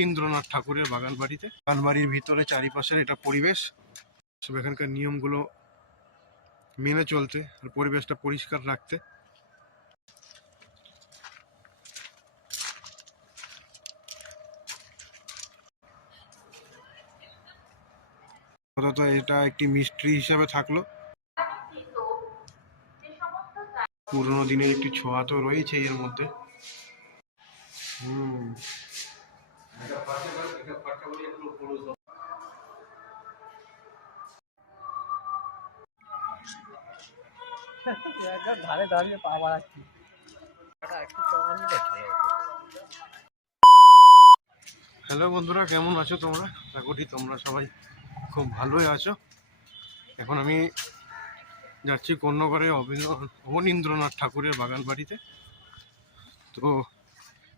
নীন্দ্রনাথ ঠাকুরের বাগান বাড়িতে, বাগান বাড়ির ভিতরে চারিপাশের এটা পরিবেশ, সব এখানকার নিয়মগুলো মেনে চলতে আর পরিবেশটা পরিষ্কার রাখতে। অন্তত এটা একটি মিস্ট্রি হিসাবে থাকলো, পুরোনো দিনের একটি ছোঁয়া তো রয়েছে এর মধ্যে। ধারে দাঁড়িয়ে পা বাড়াচ্ছি। হ্যালো বন্ধুরা, কেমন আছো তোমরা? আশা করি তোমরা সবাই খুব ভালোই আছো। এখন আমি যাচ্ছি কন্যগড়ে অবনীন্দ্রনাথ ঠাকুরের বাগান বাড়িতে। তো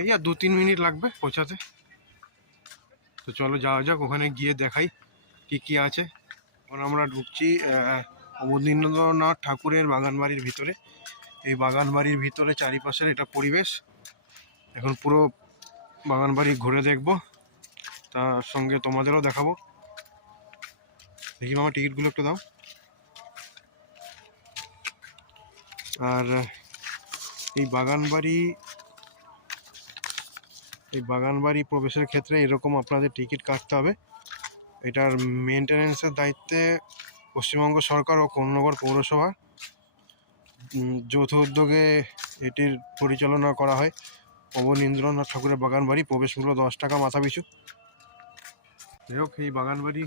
এই আর 2-3 মিনিট লাগবে পৌঁছাতে। তো চলো যাওয়া যাক, ওখানে গিয়ে দেখাই কি কি আছে। এখন আমরা ঢুকছি অবনীন্দ্রনাথ ঠাকুরের বাগান বাড়ির ভিতরে। এই বাগান বাড়ির ভিতরে চারিপাশের এটা পরিবেশ, এখন পুরো বাগান বাড়ি ঘুরে দেখবো, তার সঙ্গে তোমাদেরও দেখাবো। দেখি মামা, টিকিটগুলো একটু দাও। আর এই বাগান বাড়ি প্রবেশের ক্ষেত্রে এরকম আপনাদের টিকিট কাটতে হবে। এটার মেনটেনেন্সের দায়িত্বে পশ্চিমবঙ্গ সরকার ও কন্যগড় পৌরসভা যৌথ উদ্যোগে এটির পরিচালনা করা হয়। অবনীন্দ্রনাথ ঠাকুরের বাগান বাড়ি প্রবেশ মূল্য 10 টাকা মাথা পিছু। যাই হোক, এই বাগান বাড়ি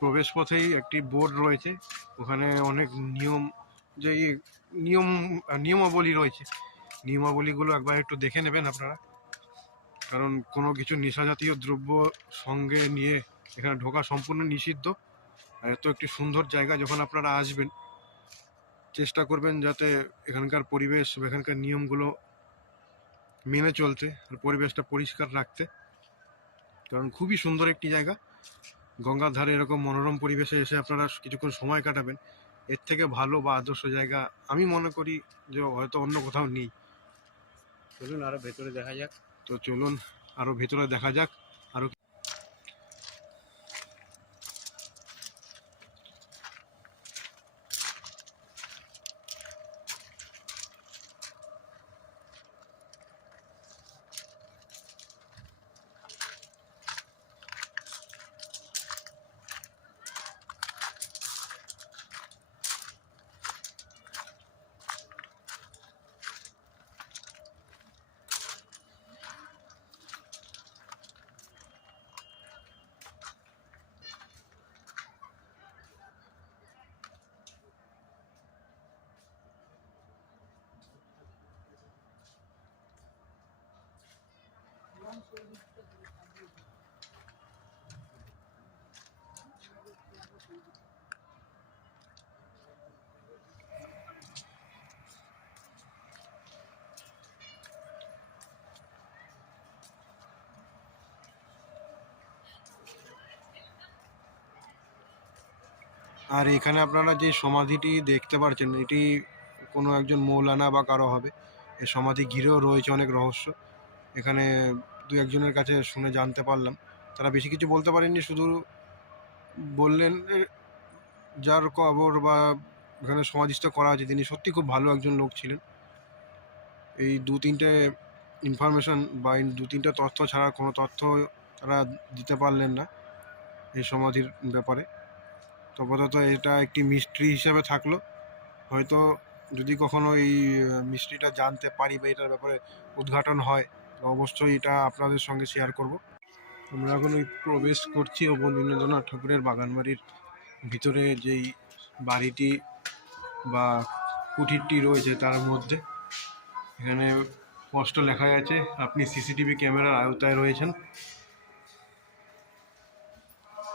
প্রবেশ পথেই একটি বোর্ড রয়েছে, ওখানে অনেক নিয়মাবলী রয়েছে। নিয়মাবলীগুলো একবার একটু দেখে নেবেন আপনারা, কারণ কোনো কিছু নেশাজাতীয় দ্রব্য সঙ্গে নিয়ে এখানে ঢোকা সম্পূর্ণ নিষিদ্ধ। আর এত একটি সুন্দর জায়গা, যখন আপনারা আসবেন চেষ্টা করবেন যাতে এখানকার পরিবেশ, এখানকার নিয়মগুলো মেনে চলতে আর পরিবেশটা পরিষ্কার রাখতে, কারণ খুবই সুন্দর একটি জায়গা। গঙ্গার ধারে এরকম মনোরম পরিবেশে এসে আপনারা কিছুক্ষণ সময় কাটাবেন, এর থেকে ভালো বা আদর্শ জায়গা আমি মনে করি যে হয়তো অন্য কোথাও নেই। চলুন আরো ভেতরে দেখা যাক। তো চলুন আরো ভেতরে দেখা যাক। আরো আর এখানে আপনারা যে সমাধিটি দেখতে পাচ্ছেন, এটি কোনো একজন মৌলানা বা কারো হবে। এই সমাধি ঘিরেও রয়েছে অনেক রহস্য। এখানে 2-1 জনের কাছে শুনে জানতে পারলাম, তারা বেশি কিছু বলতে পারেননি, শুধু বললেন যার কবর বা এখানে সমাধিস্থ করা আছে তিনি সত্যি খুব ভালো একজন লোক ছিলেন। এই 2-3টে ইনফরমেশন বা 2-3টে তথ্য ছাড়া কোনো তথ্য তারা দিতে পারলেন না এই সমাধির ব্যাপারে। তবুত এটা একটি মিস্ট্রি হিসাবে থাকলো, হয়তো যদি কখনো এই মিস্ট্রিটা জানতে পারি বা এটার ব্যাপারে উদ্ঘাটন হয়, অবশ্যই এটা আপনাদের সঙ্গে শেয়ার করব। আমরা এখন ওই প্রবেশ করছি অবনীন্দ্রনাথ ঠাকুরের বাগান বাড়ির ভিতরে। যেই বাড়িটি বা কুঠিরটি রয়েছে তার মধ্যে এখানে স্পষ্ট লেখা আছে আপনি সিসিটিভি ক্যামেরার আওতায় রয়েছেন।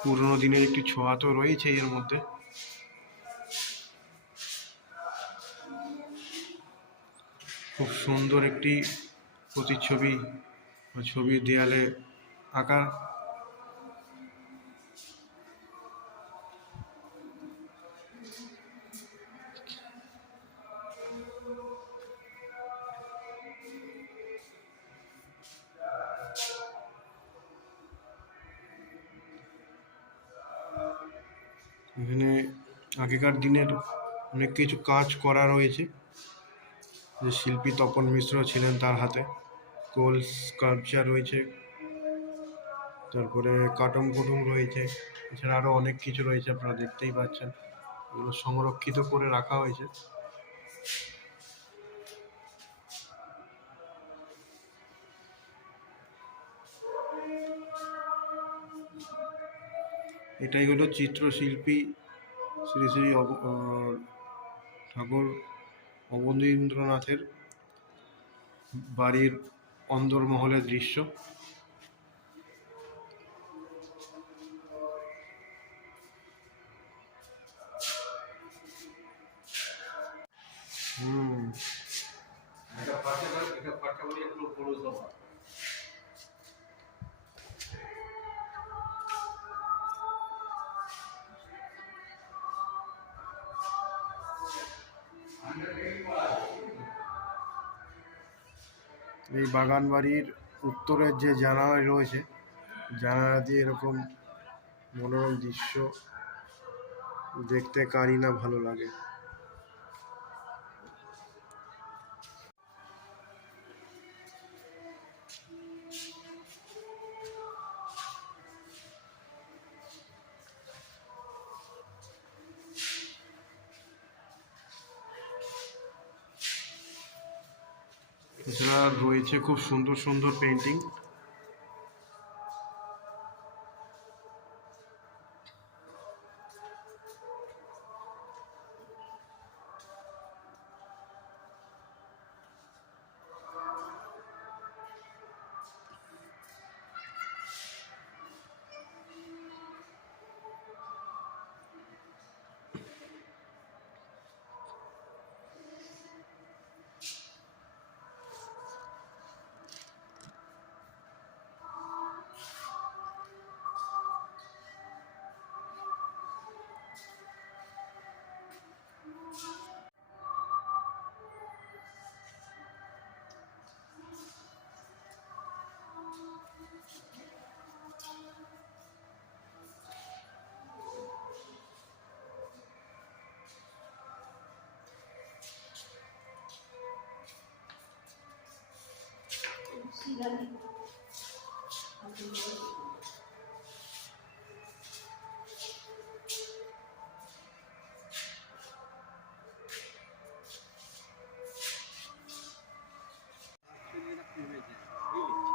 পুরোনো দিনের একটি ছোঁয়া তো রয়েছে এর মধ্যে। খুব সুন্দর একটি প্রতিচ্ছবি ছবি দেয়ালে আঁকা। এখানে আগেকার দিনের অনেক কিছু কাজ করা রয়েছে, যে শিল্পী তপন মিশ্র ছিলেন তার হাতে। কোল স্কাল্পচার রয়েছে, তারপরে কাটুম কুটুম রয়েছে, এছাড়া আরো অনেক কিছু রয়েছে, আপনারা দেখতেই পাচ্ছেন। এগুলো সংরক্ষিত করে রাখা হয়েছে। এটাই হলো চিত্রশিল্পী শ্রী শ্রী ঠাকুর অবনীন্দ্রনাথের বাড়ির অন্দরমহলের দৃশ্য। হুম এই বাগান বাড়ির উত্তরের যে জানালা রয়েছে, জানালা দিয়ে এরকম মনোরম দৃশ্য দেখতে কারই না ভালো লাগে। এছাড়া রয়েছে খুব সুন্দর সুন্দর পেন্টিং।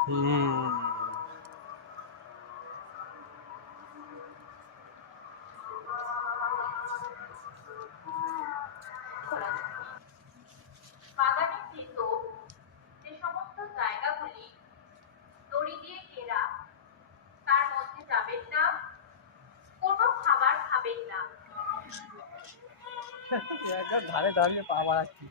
হুম বাগানের ভেতর যে সমস্ত জায়গাগুলি দড়ি দিয়ে ঘেরা, তার মধ্যে যাবেন না, কোনো খাবার খাবেন না। একদম ধারে দাঁড়িয়ে পা বাড়াচ্ছি।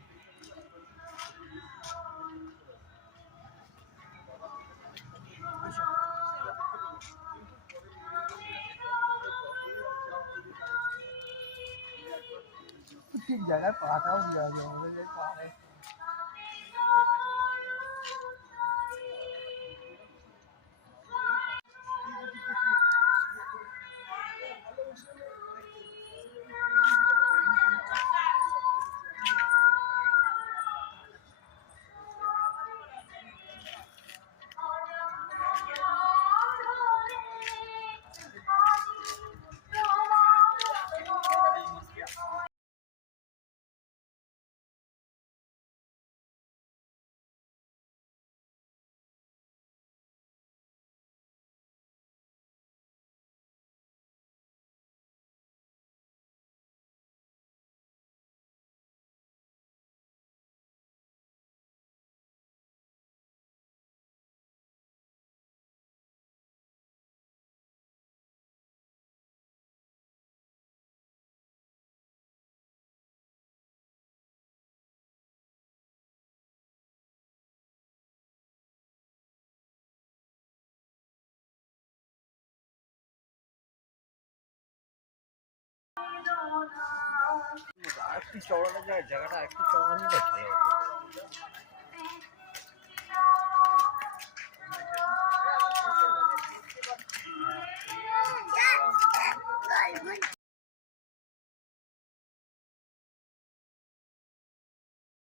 ঠিক জায়গায় পাটাও দেওয়া যায় আমাদের যে পাড়ে। একটু চওড়া জায়গাটা একটু চওড়া নিলে ভালো হতো।